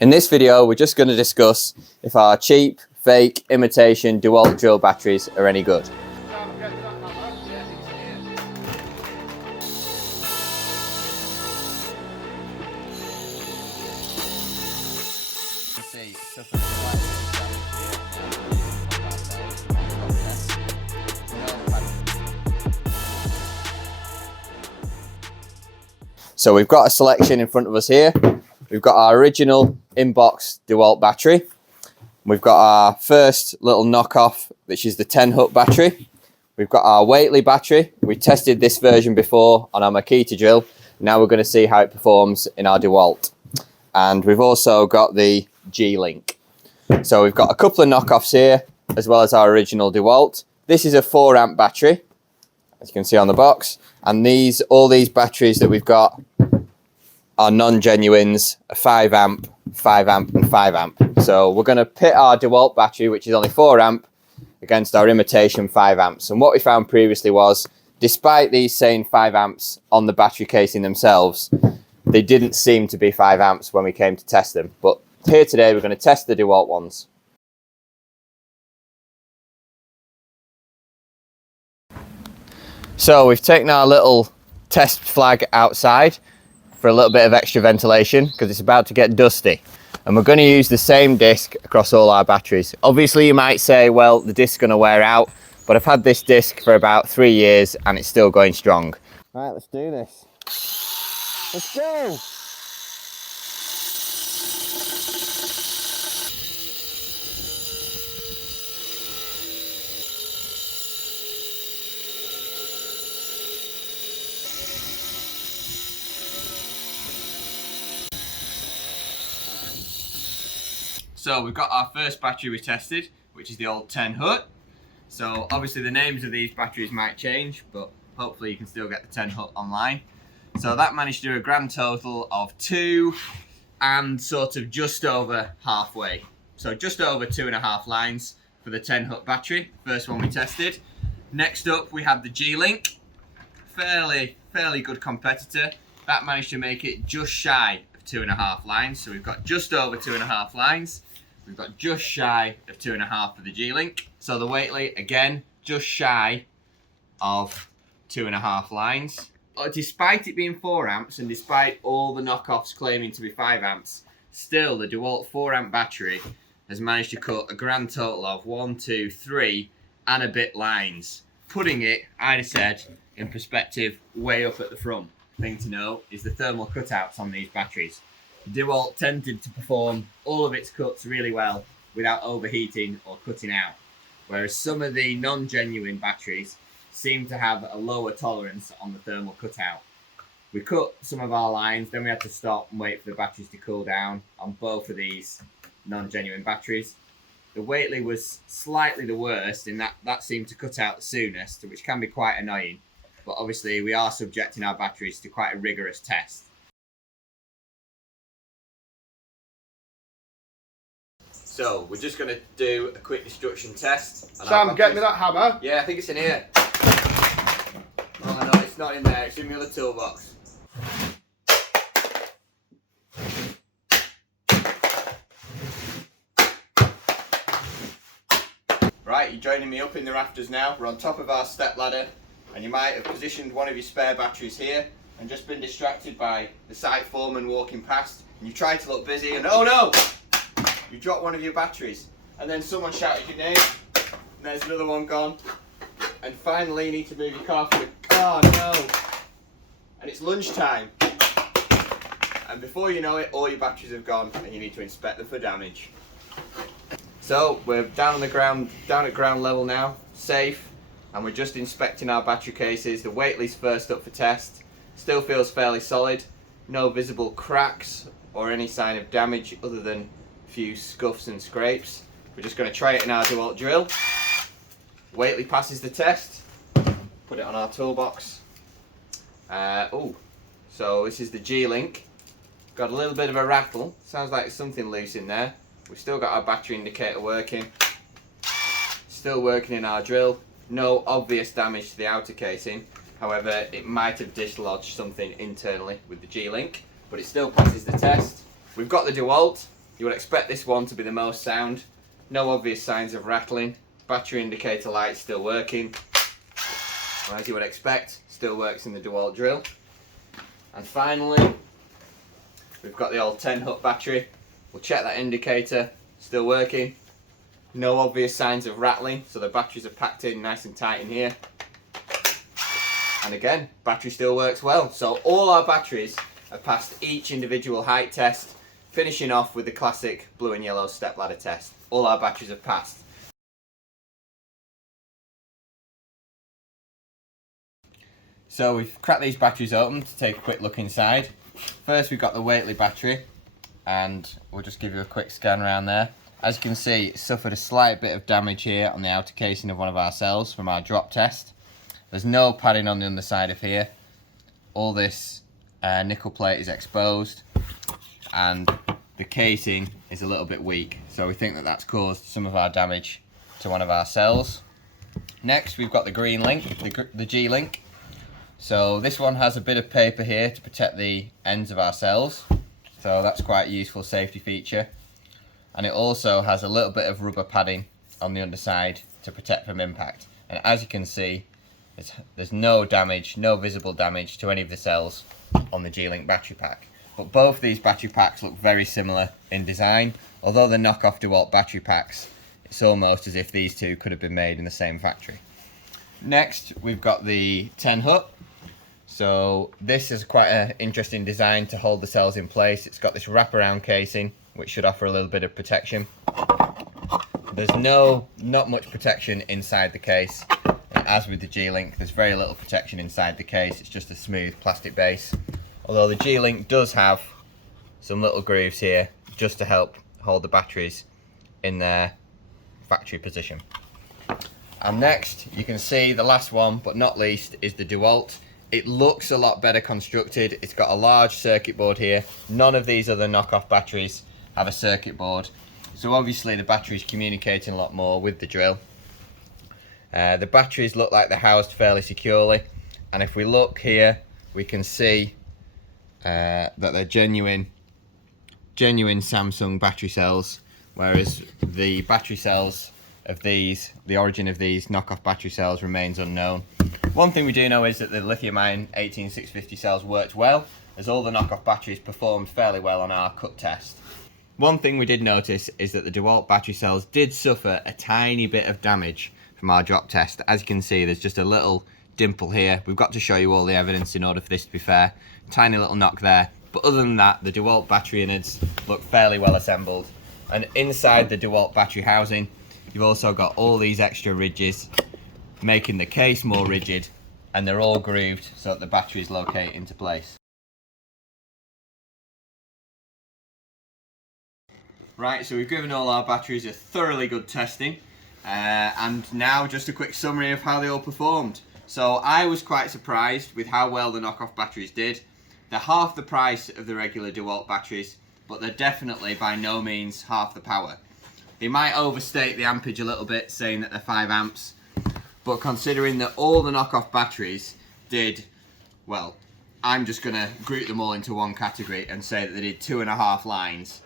In this video, we're just going to discuss if our cheap, fake, imitation DeWALT drill batteries are any good. So we've got a selection in front of us here. We've got our original in-box DeWALT battery. We've got our first little knockoff, which is the 10 hut battery. We've got our Waitley battery. We tested this version before on our Makita drill. Now we're going to see how it performs in our DeWALT. And we've also got the G-Link. So we've got a couple of knockoffs here, as well as our original DeWALT. This is a 4 amp battery, as you can see on the box. And all these batteries that we've got are non-genuines, a 5 amp, 5 amp and 5 amp. So we're going to pit our DeWALT battery, which is only 4 amp, against our imitation 5 amps. And what we found previously was, despite these saying 5 amps on the battery casing themselves, they didn't seem to be 5 amps when we came to test them. But here today we're going to test the DeWALT ones. So we've taken our little test flag outside for a little bit of extra ventilation because it's about to get dusty, and we're going to use the same disc across all our batteries. Obviously you might say, well, the disc's going to wear out, but I've had this disc for about 3 years and it's still going strong. Right, let's do this. Let's go! So we've got our first battery we tested, which is the old 10 hut. So obviously the names of these batteries might change, but hopefully you can still get the 10 hut online. So that managed to do a grand total of 2 and sort of just over halfway. So just over 2.5 lines for the 10 hut battery, first one we tested. Next up we had the G-Link, fairly good competitor. That managed to make it just shy of 2.5 lines. So we've got just over 2.5 lines. We've got just shy of 2.5 for the G-Link. So the Waitley, again, just shy of 2.5 lines. Despite it being 4 amps and despite all the knockoffs claiming to be 5 amps, still the DeWALT 4 amp battery has managed to cut a grand total of 1, 2, 3 and a bit lines. Putting it, I'd have said, in perspective, way up at the front. Thing to know is the thermal cutouts on these batteries. DeWALT tended to perform all of its cuts really well without overheating or cutting out, whereas some of the non-genuine batteries seem to have a lower tolerance on the thermal cutout. We cut some of our lines, then we had to stop and wait for the batteries to cool down on both of these non-genuine batteries. The Waitley was slightly the worst in that seemed to cut out the soonest, which can be quite annoying, but obviously we are subjecting our batteries to quite a rigorous test. So we're just going to do a quick destruction test. Sam, get me that hammer. Yeah, I think it's in here. Oh no, it's not in there. It's in the other toolbox. Right, you're joining me up in the rafters now. We're on top of our step ladder, and you might have positioned one of your spare batteries here and just been distracted by the site foreman walking past, and you tried to look busy and oh no! You dropped one of your batteries, and then someone shouted your name, and there's another one gone, and finally you need to move your car for the... Oh no! And it's lunchtime, and before you know it, all your batteries have gone, and you need to inspect them for damage. So we're down on the ground, down at ground level now, safe, and we're just inspecting our battery cases. The Waitley's first up for test. Still feels fairly solid, no visible cracks or any sign of damage other than few scuffs and scrapes. We're just going to try it in our DeWALT drill. Waitley passes the test. Put it on our toolbox. So this is the G-Link. Got a little bit of a rattle. Sounds like something loose in there. We've still got our battery indicator working. Still working in our drill. No obvious damage to the outer casing. However, it might have dislodged something internally with the G-Link, but it still passes the test. We've got the DeWALT. You would expect this one to be the most sound. No obvious signs of rattling. Battery indicator light still working. As you would expect, still works in the DeWALT drill. And finally, we've got the old 10 hut battery. We'll check that indicator, still working. No obvious signs of rattling, so the batteries are packed in nice and tight in here. And again, battery still works well. So all our batteries have passed each individual height test, finishing off with the classic blue and yellow step ladder test. All our batteries have passed. So we've cracked these batteries open to take a quick look inside. First we've got the Whately battery, and we'll just give you a quick scan around there. As you can see, it suffered a slight bit of damage here on the outer casing of one of our cells from our drop test. There's no padding on the underside of here. All this nickel plate is exposed, and the casing is a little bit weak, so we think that that's caused some of our damage to one of our cells. Next we've got the green link, the G-link. So this one has a bit of paper here to protect the ends of our cells, so that's quite a useful safety feature. And it also has a little bit of rubber padding on the underside to protect from impact. And as you can see, there's no damage, no visible damage to any of the cells on the G-link battery pack. But both these battery packs look very similar in design. Although they're knockoff DeWALT battery packs, it's almost as if these two could have been made in the same factory. Next, we've got the 10 hut. So this is quite an interesting design to hold the cells in place. It's got this wraparound casing, which should offer a little bit of protection. There's not much protection inside the case. As with the G-link, there's very little protection inside the case. It's just a smooth plastic base. Although the G-link does have some little grooves here just to help hold the batteries in their factory position. And next, you can see the last one, but not least, is the DeWALT. It looks a lot better constructed. It's got a large circuit board here. None of these other knockoff batteries have a circuit board. So obviously the battery's communicating a lot more with the drill. The batteries look like they're housed fairly securely. And if we look here, we can see that they're genuine Samsung battery cells, whereas the battery cells of these, the origin of these knockoff battery cells remains unknown. One thing we do know is that the lithium-ion 18650 cells worked well, as all the knockoff batteries performed fairly well on our cut test. One thing we did notice is that the DeWALT battery cells did suffer a tiny bit of damage from our drop test. As you can see, there's just a little dimple here. We've got to show you all the evidence in order for this to be fair. Tiny little knock there, but other than that, the DeWALT battery innards look fairly well assembled. And inside the DeWALT battery housing, you've also got all these extra ridges, making the case more rigid, and they're all grooved so that the batteries locate into place. Right, so we've given all our batteries a thoroughly good testing, and now just a quick summary of how they all performed. So I was quite surprised with how well the knockoff batteries did. They're half the price of the regular DeWALT batteries, but they're definitely by no means half the power. They might overstate the ampage a little bit, saying that they're 5 amps, but considering that all the knockoff batteries did, well, I'm just going to group them all into one category and say that they did 2.5 lines,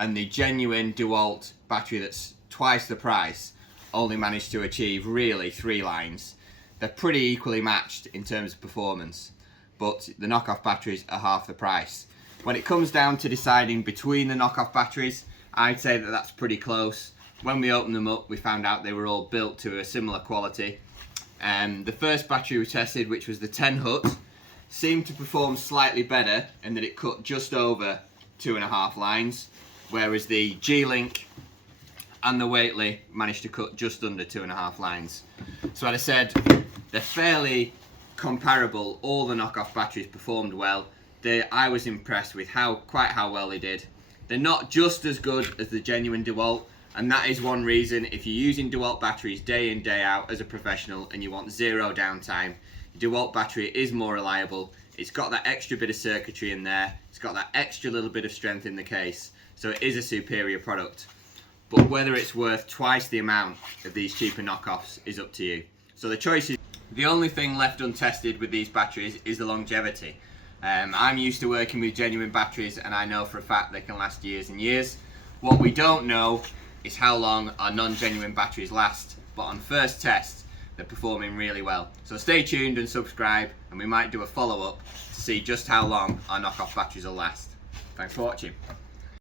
and the genuine DeWALT battery that's twice the price only managed to achieve really 3 lines. They're pretty equally matched in terms of performance, but the knockoff batteries are half the price. When it comes down to deciding between the knockoff batteries, I'd say that that's pretty close. When we opened them up, we found out they were all built to a similar quality. The first battery we tested, which was the 10 hut, seemed to perform slightly better in that it cut just over 2.5 lines, whereas the G-link and the Whately managed to cut just under 2.5 lines. So as I said, they're fairly comparable. All the knockoff batteries performed well. I was impressed with quite how well they did. They're not just as good as the genuine DeWALT, and that is one reason if you're using DeWALT batteries day in, day out as a professional and you want zero downtime, your DeWALT battery is more reliable. It's got that extra bit of circuitry in there, it's got that extra little bit of strength in the case, so it is a superior product. But whether it's worth twice the amount of these cheaper knockoffs is up to you. So the choice is, the only thing left untested with these batteries is the longevity. I'm used to working with genuine batteries and I know for a fact they can last years and years. What we don't know is how long our non-genuine batteries last, but on first test they're performing really well. So stay tuned and subscribe, and we might do a follow-up to see just how long our knockoff batteries will last. Thanks for watching.